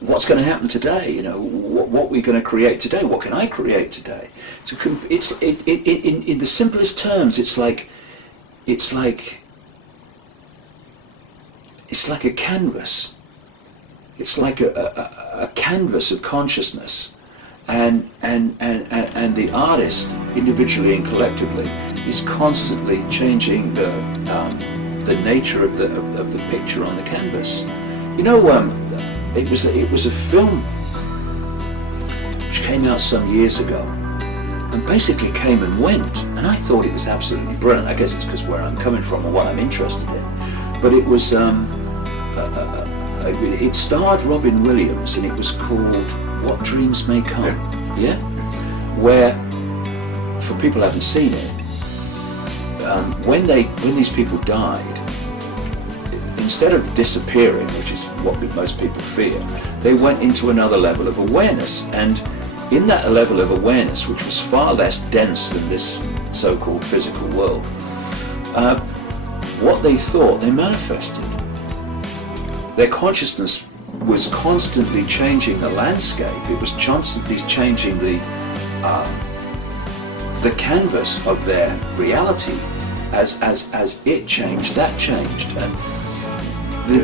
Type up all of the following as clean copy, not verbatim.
what's going to happen today? You know, what we're going to create today? What can I create today? So in the simplest terms, it's like a canvas. It's like a canvas of consciousness, and the artist, individually and collectively, is constantly changing the nature of the picture on the canvas. You know, it was a film which came out some years ago, and basically came and went, and I thought it was absolutely brilliant. I guess it's because where I'm coming from and what I'm interested in. But it was it starred Robin Williams, and it was called What Dreams May Come. Yeah, where, for people who haven't seen it, when these people died, instead of disappearing, which is what most people fear, they went into another level of awareness. And in that level of awareness, which was far less dense than this so-called physical world, what they thought, they manifested. Their consciousness was constantly changing the landscape. It was constantly changing the canvas of their reality. As it changed, that changed. And they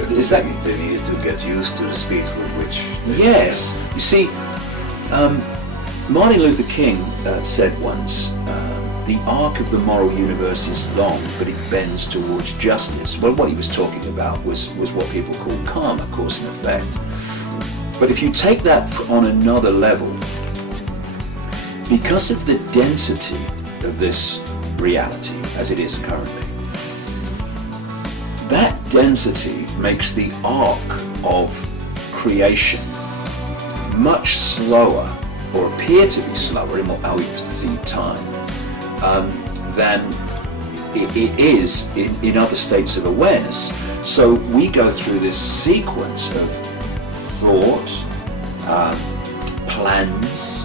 needed to get used to the speed with which. Yes. You see, Martin Luther King said once, the arc of the moral universe is long, but it bends towards justice. Well, what he was talking about was what people call karma, cause and effect. But if you take that on another level, because of the density of this reality as it is currently, that density makes the arc of creation much slower, or appear to be slower in how we see time, than it is in other states of awareness. So we go through this sequence of thought, plans,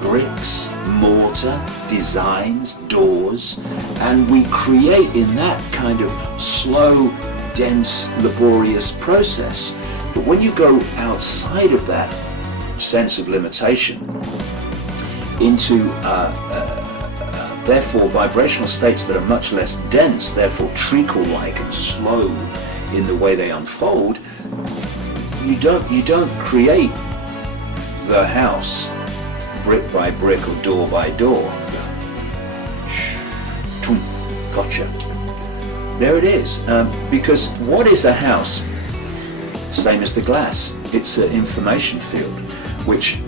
bricks, mortar, designs, doors, and we create in that kind of slow, dense, laborious process. But when you go outside of that sense of limitation into therefore vibrational states that are much less dense, therefore treacle-like and slow in the way they unfold, you don't create the house brick by brick or door by door. Gotcha. There it is. Because what is a house? Same as the glass. It's an information field, which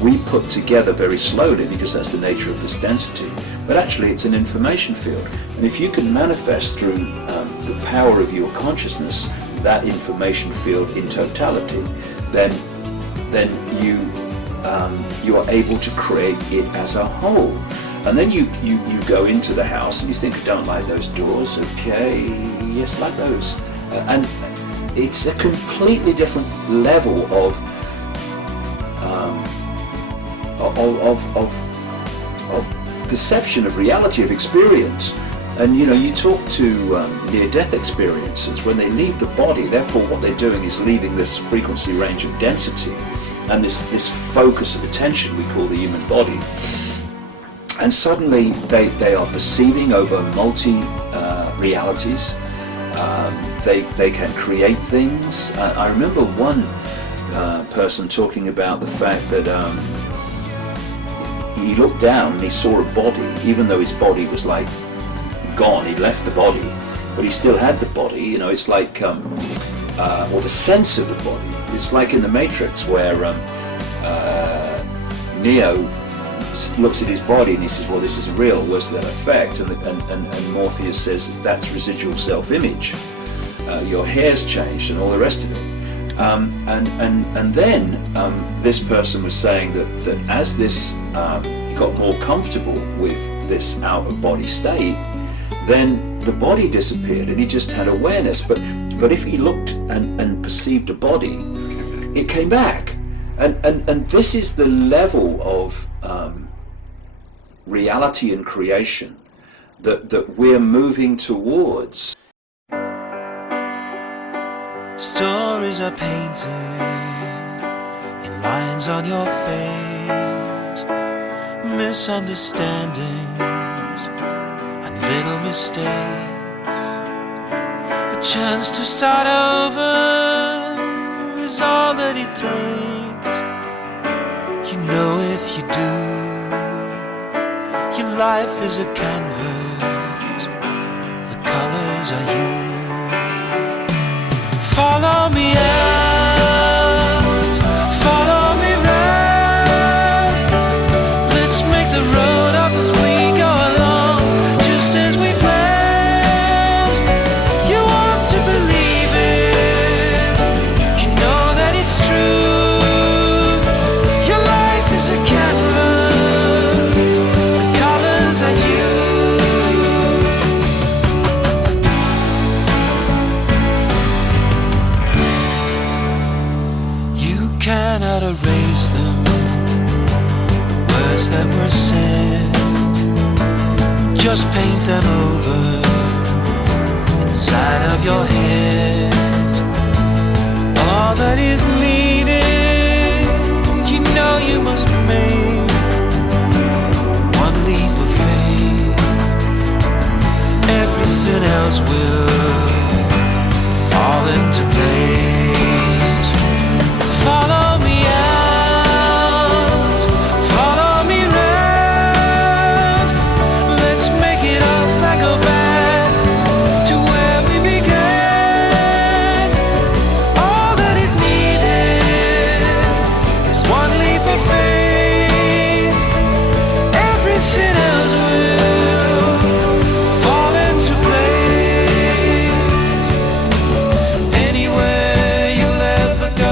we put together very slowly because that's the nature of this density. But actually, it's an information field. And if you can manifest through the power of your consciousness that information field in totality, then you are able to create it as a whole. And then you go into the house and you think, I don't like those doors. Okay, yes, like those. And it's a completely different level of perception of reality, of experience. And you know, you talk to near-death experiencers, when they leave the body, therefore what they're doing is leaving this frequency range of density and this focus of attention we call the human body. And suddenly they are perceiving over multi-realities. They can create things. I remember one person talking about the fact that he looked down and he saw a body, even though his body was like gone, he'd left the body, but he still had the body. You know, it's like, or the sense of the body. It's like in the Matrix where Neo looks at his body and he says, well, this is real, where's that effect? And Morpheus says, that's residual self-image. Your hair's changed and all the rest of it. And then this person was saying that as this he got more comfortable with this out-of-body state, then the body disappeared and he just had awareness. But if he looked and perceived a body, it came back. And this is the level of reality and creation that we're moving towards. Stories are painted lines on your face, misunderstandings and little mistakes. A chance to start over is all that it takes. You know if you do, your life is a canvas, the colors are you. Follow me out, follow me round. Let's make the road up as we go along, just as we planned. You want to believe it, you know that it's true. Your life is a canvas, the colors are you. Cannot erase them, the words that were said. Just paint them over inside of your head. All that is needed, you know you must make one leap of faith. Everything else will fall into place. Follow me out, follow me round. Let's make it up and go back to where we began. All that is needed is one leap of faith. Everything else will fall into place. Anywhere you'll ever go,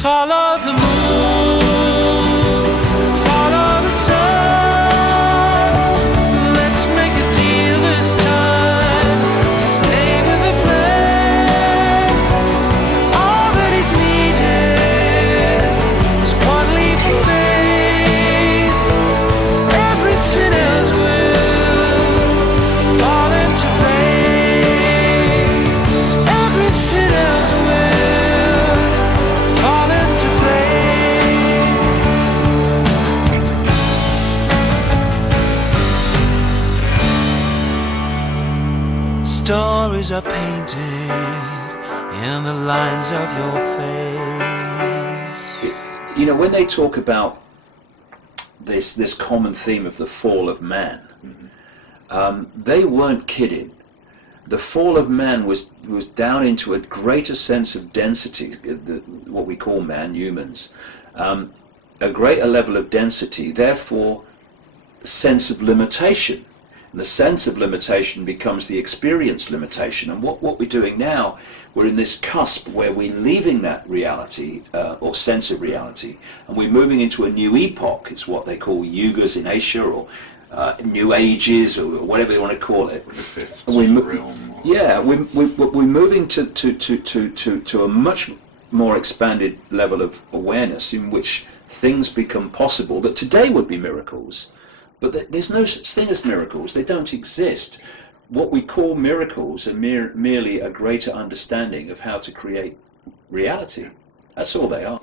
follow the moon, follow the sun. Let's make a deal this time to stay with the plan. All that is needed is one leap of faith. Everything else will fall into place. Everything else will fall into place. Stories are painted in the lines of your face. You know, when they talk about this common theme of the fall of man, they weren't kidding. The fall of man was down into a greater sense of density, what we call man, humans, a greater level of density, therefore sense of limitation. And the sense of limitation becomes the experience limitation. And what we're doing now, we're in this cusp where we're leaving that reality or sense of reality, and we're moving into a new epoch. It's what they call yugas in Asia, or new ages, or whatever they want to call it. We're moving to a much more expanded level of awareness in which things become possible that today would be miracles. But there's no such thing as miracles. They don't exist. What we call miracles are merely a greater understanding of how to create reality. That's all they are.